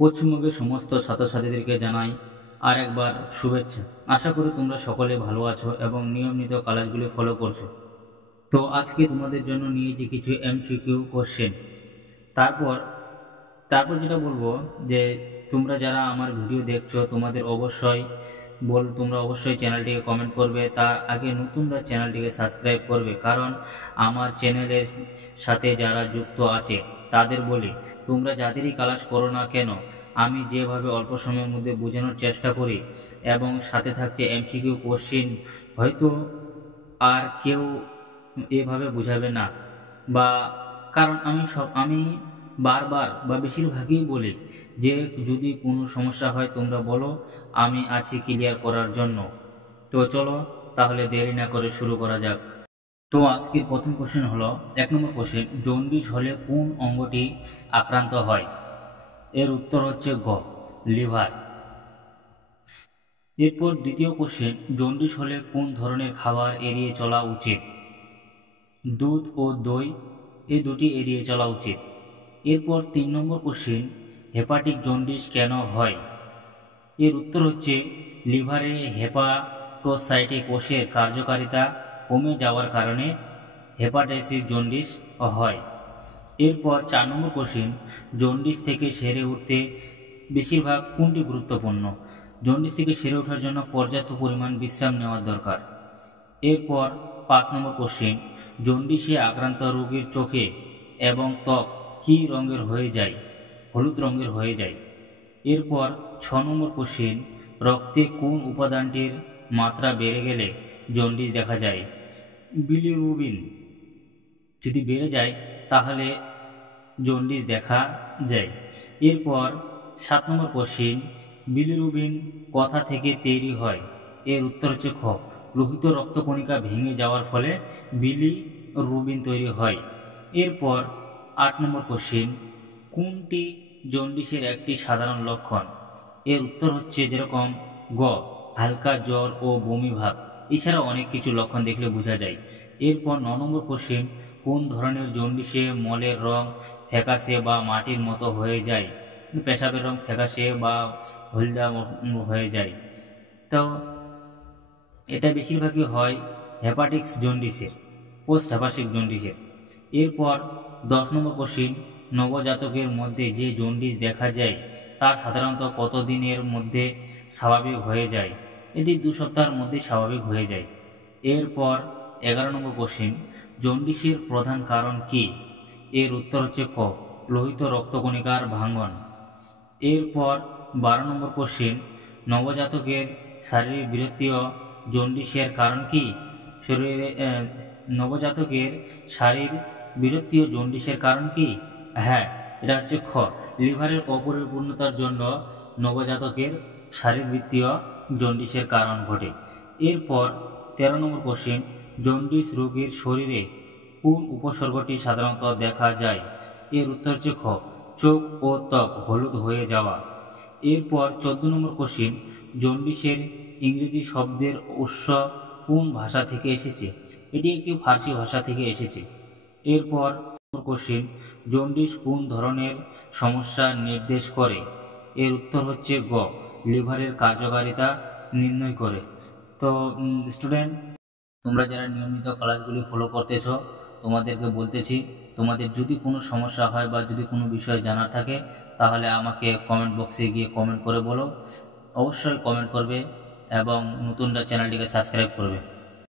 পশ্চিমবঙ্গের সমস্ত ছাত্রছাত্রীদেরকে জানাই আর একবার শুভেচ্ছা। আশা করি তোমরা সকলে ভালো আছো এবং নিয়মিত ক্লাসগুলি ফলো করছো। তো আজকে তোমাদের জন্য নিয়েছি কিছু এমসিকিউ কোশ্চেন। তারপর তারপর যেটা বলবো যে তোমরা যারা আমার ভিডিও দেখছো তোমরা অবশ্যই চ্যানেলটিকে কমেন্ট করবে, তার আগে নতুনরা চ্যানেলটিকে সাবস্ক্রাইব করবে, কারণ আমার চ্যানেলের সাথে যারা যুক্ত আছে তাদের বলি তোমরা যাদেরই ক্লাস করো না কেন, আমি যেভাবে অল্প সময়ের মধ্যে বোঝানোর চেষ্টা করি এবং সাথে থাকছে এমসিকিউ কোশ্চেন, হয়তো আর কেউ এভাবে বোঝাবে না। বা কারণ আমি বারবার বা বেশিরভাগই বলি যে যদি কোনো সমস্যা হয় তোমরা বলো, আমি আছি ক্লিয়ার করার জন্য। তো চলো তাহলে দেরি না করে শুরু করা যাক। তো আজকের প্রথম কোশ্চেন হলো 1 নম্বর কোশ্চেন, জন্ডিস হলে কোন অঙ্গটি আক্রান্ত হয়? এর উত্তর হচ্ছে গ, লিভার। এরপর দ্বিতীয় কোশ্চেন, জন্ডিস হলে কোন ধরনের খাবার এড়িয়ে চলা উচিত? দুধ ও দই এই দুটি এড়িয়ে চলা উচিত। এরপর 3 নম্বর কোশ্চেন, হেপাটিক জন্ডিস কেন হয়? এর উত্তর হচ্ছে লিভারে হেপাটোসাইটিক কোষের কার্যকারিতা কমে যাওয়ার কারণে হেপাটাইটিস জন্ডিস হয়। এরপর 4 নম্বর কোশ্চেন, জন্ডিস থেকে সেরে উঠতে বেশিরভাগ কোনটি গুরুত্বপূর্ণ? জন্ডিস থেকে সেরে ওঠার জন্য পর্যাপ্ত পরিমাণ বিশ্রাম নেওয়া দরকার। এরপর 5 নম্বর কোশ্চেন, জন্ডিসে আক্রান্ত রোগীর চোখে এবং ত্বক কী রঙের হয়ে যায়? হলুদ রঙের হয়ে যায়। এরপর 6 নম্বর কোশ্চেন, রক্তে কোন উপাদানটির মাত্রা বেড়ে গেলে জন্ডিস দেখা যায়? বিলিরুবিন যদি বেড়ে যায় তাহলে জন্ডিস দেখা যায়। এরপর 7 নম্বর কোশ্চেন, বিলিরুবিন কোথা থেকে তৈরি হয়? এর উত্তর হচ্ছে খ, লোহিত রক্তকণিকা ভেঙে যাওয়ার ফলে বিলিরুবিন তৈরি হয়। এরপর 8 নম্বর কোশ্চেন, কোনটি জন্ডিসের একটি সাধারণ লক্ষণ? এর উত্তর হচ্ছে যেরকম গ, হালকা জ্বর ও বমি ভাব। এছাড়া অনেক কিছু লক্ষণ দেখলে বোঝা যায়। এরপর 9 নম্বর কোশ্চেন, কোন ধরনের জন্ডিসে মলের রং ফ্যাকাশে বা মাটির মতো হয়ে যায়? পেশাবের রং ফ্যাকাশে বা হলদা হয়ে যায়। তো এটা বেশিরভাগই হয় হেপাটিক্স জন্ডিসের, পোস্ট হেপাটিক জন্ডিসের। এরপর 10 নম্বর কোশ্চেন, নবজাতকের মধ্যে যে জন্ডিস দেখা যায় তা সাধারণত কতদিনের মধ্যে স্বাভাবিক হয়ে যায়? এটি 2 সপ্তাহের মধ্যে স্বাভাবিক হয়ে যায়। এরপর 11 নম্বর কোশ্চেন, জন্ডিসের প্রধান কারণ কি? এর উত্তর হচ্ছে ক, লোহিত রক্তকণিকার ভাঙ্গন। এরপর 12 নম্বর কোশ্চেন, নবজাতকের শারীরিক বিরক্তিও জন্ডিসের কারণ কি? নবজাতকের শারীরিক বিরক্তিও জন্ডিসের কারণ কি? হ্যাঁ, এটা হচ্ছে খ, লিভারের অপরিপূর্ণতার জন্য নবজাতকের শারীরবৃত্তীয় জন্ডিসের কারণ ঘটে। এরপর 13 নম্বর কোশ্চেন, জন্ডিস রোগীর শরীরে কোন উপসর্গটি সাধারণত দেখা যায়? এর উত্তর হচ্ছে খ, চোখ ও ত্বক হলুদ হয়ে যাওয়া। এরপর 14 নম্বর কোশ্চেন, জন্ডিসের ইংরেজি শব্দের উৎস কোন ভাষা থেকে এসেছে? এটি একটি ফার্সি ভাষা থেকে এসেছে। এরপর কোশ্চেন, জন্ডিস কোন ধরনের সমস্যা নির্দেশ করে? এর উত্তর হচ্ছে গ, লিভারের কার্যকারিতা নির্ণয় করে। তো স্টুডেন্ট, তোমরা যারা নিয়মিত ক্লাসগুলি ফলো করতেছো তোমাদেরকে বলতেছি, তোমাদের যদি কোনো সমস্যা হয় বা যদি কোনো বিষয় জানার থাকে তাহলে আমাকে কমেন্ট বক্সে গিয়ে কমেন্ট করে বলো। অবশ্যই কমেন্ট করবে এবং নতুনরা চ্যানেলটিকে সাবস্ক্রাইব করবে।